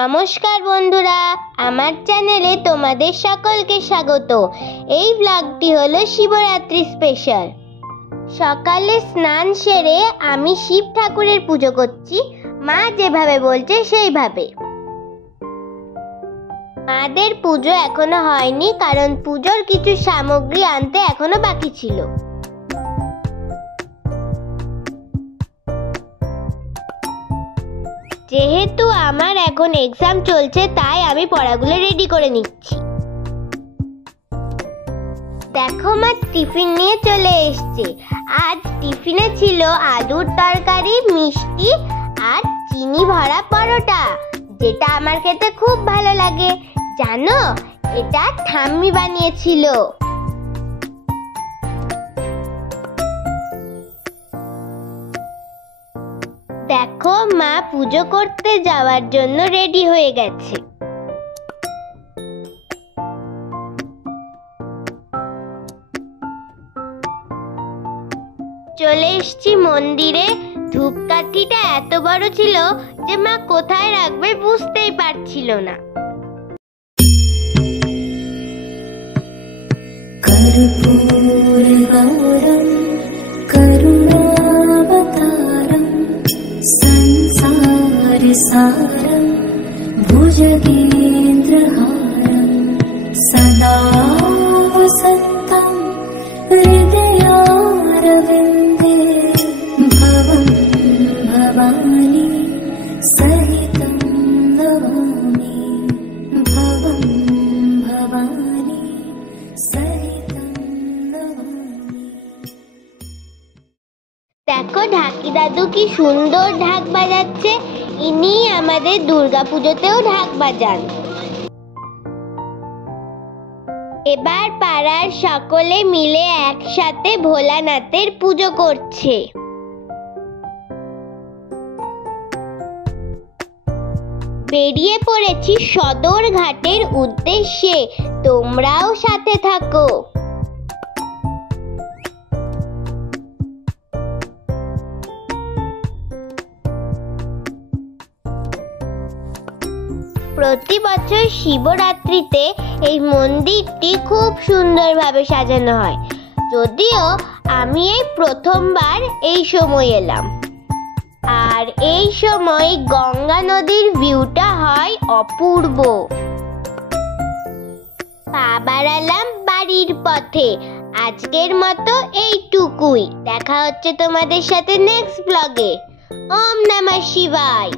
নমস্কার বন্ধুরা, আমার চ্যানেলে তোমাদের সকলকে স্বাগত। এই ব্লগটি হলো শিবরাত্রি স্পেশাল। সকালে স্নান সেরে আমি শিব ঠাকুরের পুজো করছি, মা যেভাবে বলছে সেইভাবে। মাদের পুজো এখনো হয়নি, কারণ পুজোর কিছু সামগ্রী আনতে এখনো বাকি ছিল। যেহেতু আমার এখন এক্সাম চলছে, তাই আমি পড়াগুলো রেডি করে নিচ্ছি। দেখো, মা টিফিন নিয়ে চলে এসছে। আজ টিফিনে ছিল আলুর তরকারি, মিষ্টি আর চিনি ভরা পরোটা, যেটা আমার খেতে খুব ভালো লাগে। জানো, এটা ঠাম্মি বানিয়েছিল। দেখো, মা পুজো করতে যাওয়ার জন্য রেডি হয়ে গেছে। চলে এসেছি মন্দিরে। ধূপকাঠিটা এত বড় ছিল যে মা কোথায় রাখবে বুঝতেই পারছিল না। सारं भुजगेन्द्रहारं सदा वसन्तं हृदयारविन्दे भवं भवानी सहितं नमामि भवं भवानी सहितं नमामि। দেখো, ঢাকি দাদু কি সুন্দর ঢাক বাজাচ্ছে। ইনি আমাদের দুর্গাপুজোতেও ঢাক বাজান। এবার পাড়ার সকলে মিলে একসাথে ভোলানাথের পুজো করছে। বেরিয়ে পড়েছি সদর ঘাটের উদ্দেশ্যে, তোমরাও সাথে থাকো। প্রতি বছর শিবরাত্রিতে এই মন্দিরটি খুব সুন্দরভাবে সাজানো হয়, যদিও আমি এই প্রথমবার এই সময় এলাম। আর এই সময় গঙ্গা নদীর ভিউটা হয় অপূর্ব। পা বাড়ালাম বাড়ির পথে। আজকের মতো এইটুকুই। দেখা হচ্ছে তোমাদের সাথে নেক্সট ব্লগে। ওম নমঃ শিবায়।